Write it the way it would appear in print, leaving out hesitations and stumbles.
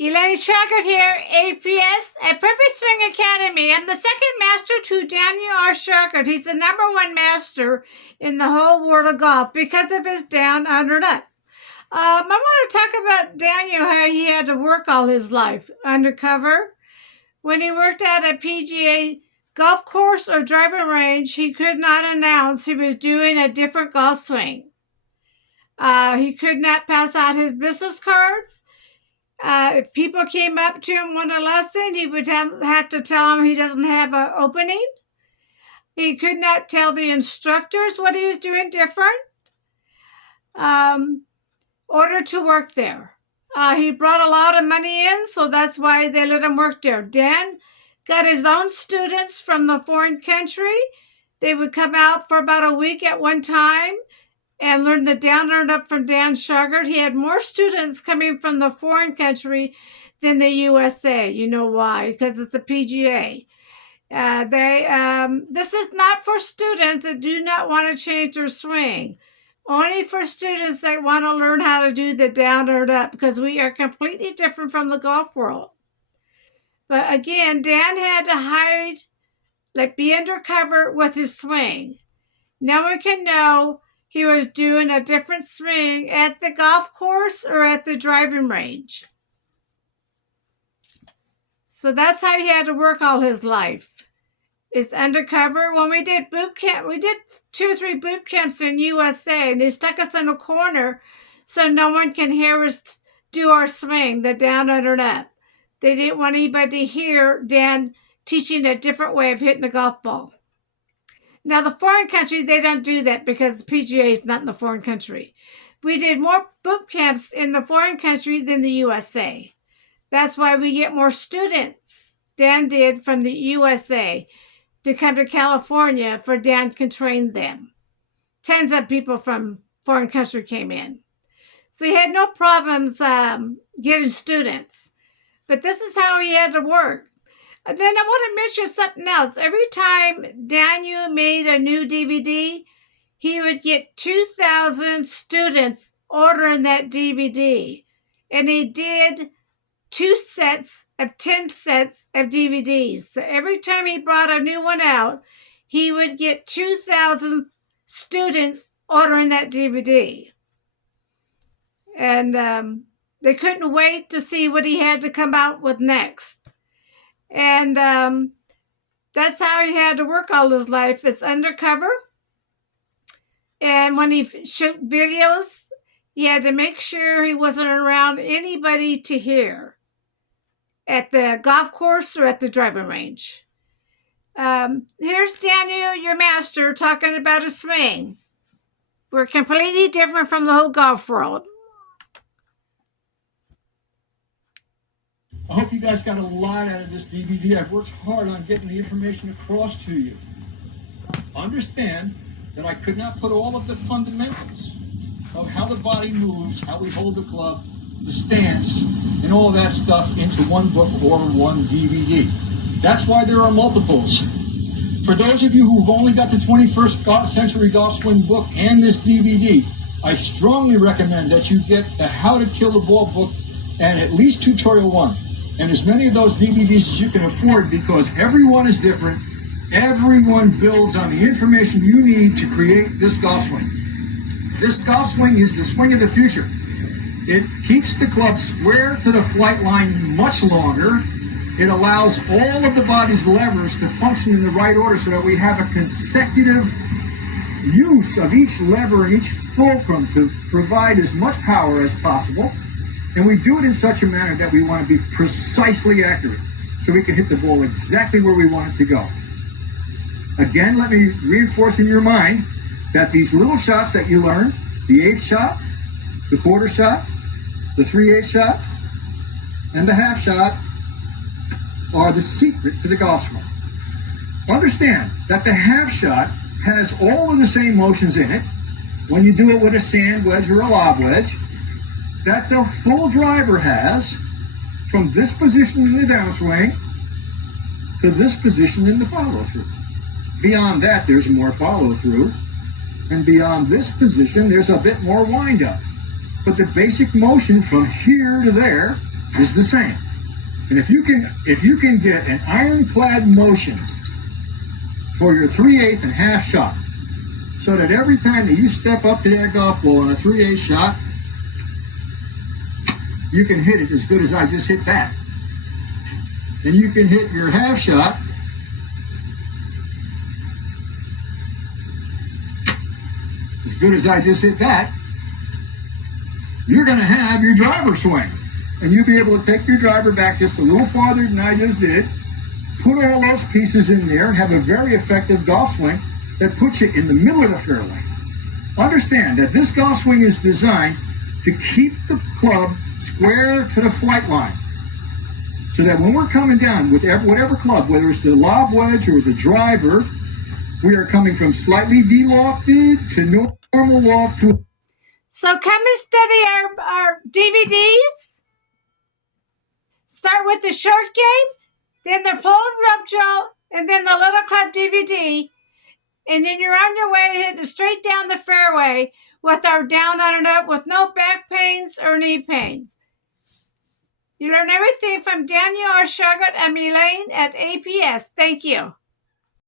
Elaine and Shauger here, APS at Perfect Swing Academy. I'm the second master to Daniel R. Shauger. He's the #1 master in the whole world of golf because of his down, under, and up. I want to talk about Daniel, how he had to work all his life undercover. When he worked at a PGA golf course or driving range, he could not announce he was doing a different golf swing. He could not pass out his business cards. If people came up to him wanting a lesson, he would have to tell them he doesn't have an opening. He could not tell the instructors what he was doing different. Order to work there. He brought a lot of money in, so that's why they let him work there. Dan got his own students from the foreign country. They would come out for about a week at one time and learn the down and up from Dan Shauger. He had more students coming from the foreign country than the USA. You know why? Because it's the PGA. This is not for students that do not want to change their swing. Only for students that want to learn how to do the down and up, because we are completely different from the golf world. But again, Dan had to hide, be undercover with his swing. No one can know he was doing a different swing at the golf course or at the driving range. So that's how he had to work all his life. It's undercover. When we did boot camp, we did 2 or 3 boot camps in USA, and they stuck us in a corner so no one can hear us do our swing, the down, under, and up. They didn't want anybody to hear Dan teaching a different way of hitting a golf ball. Now, the foreign country, they don't do that because the PGA is not in the foreign country. We did more boot camps in the foreign country than the USA. That's why we get more students, Dan did, from the USA to come to California for Dan can train them. Tens of people from foreign country came in. So he had no problems getting students. But this is how he had to work. And then I want to mention something else. Every time Daniel made a new DVD, he would get 2,000 students ordering that DVD. And he did 2 sets of 10 sets of DVDs. So every time he brought a new one out, he would get 2,000 students ordering that DVD. And they couldn't wait to see what he had to come out with next. And that's how he had to work all his life. It's undercover. And when he shot videos, he had to make sure he wasn't around anybody to hear at the golf course or at the driving range. Here's Daniel, your master, talking about a swing. We're completely different from the whole golf world. I hope you guys got a lot out of this DVD. I've worked hard on getting the information across to you. Understand that I could not put all of the fundamentals of how the body moves, how we hold the club, the stance, and all of that stuff into one book or one DVD. That's why there are multiples. For those of you who've only got the 21st Century Golf Swing book and this DVD, I strongly recommend that you get the How to Kill the Ball book and at least Tutorial 1. And as many of those DVDs as you can afford, because everyone is different. Everyone builds on the information you need to create this golf swing. This golf swing is the swing of the future. It keeps the club square to the flight line much longer. It allows all of the body's levers to function in the right order so that we have a consecutive use of each lever and each fulcrum to provide as much power as possible. And we do it in such a manner that we want to be precisely accurate so we can hit the ball exactly where we want it to go. Again, let me reinforce in your mind that these little shots that you learn, the 8th shot, the quarter shot, the 3/8 shot, and the half shot, are the secret to the golf swing. Understand that the half shot has all of the same motions in it when you do it with a sand wedge or a lob wedge that the full driver has from this position in the downswing to this position in the follow-through. Beyond that, there's more follow-through, and beyond this position, there's a bit more wind-up. But the basic motion from here to there is the same. And if you can get an ironclad motion for your 3/8 and half shot, so that every time that you step up to that golf ball on a 3/8 shot, you can hit it as good as I just hit that. And you can hit your half shot as good as I just hit that. You're going to have your driver swing. And you'll be able to take your driver back just a little farther than I just did, put all those pieces in there, and have a very effective golf swing that puts you in the middle of the fairway. Understand that this golf swing is designed to keep the club square to the flight line, so that when we're coming down with whatever club, whether it's the lob wedge or the driver, we are coming from slightly de-lofted to normal loft to... So come and study our DVDs. Start with the short game, then the pole and rub drill, and then the Little Club DVD. And then you're on your way hitting straight down the fairway with our down, on, and up with no back pains or knee pains. You learn everything from Daniel R. Shauger and Elaine at APS. Thank you.